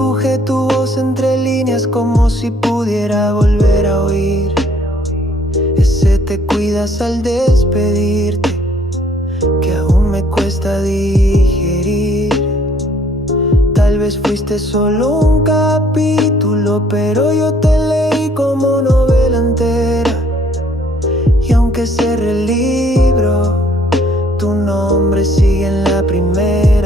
Dibujé tu voz entre líneas como si pudiera volver a oír ese te cuidas al despedirte, que aún me cuesta digerir. Tal vez fuiste solo un capítulo, pero yo te leí como novela entera. Y aunque cerré el libro, tu nombre sigue en la primera.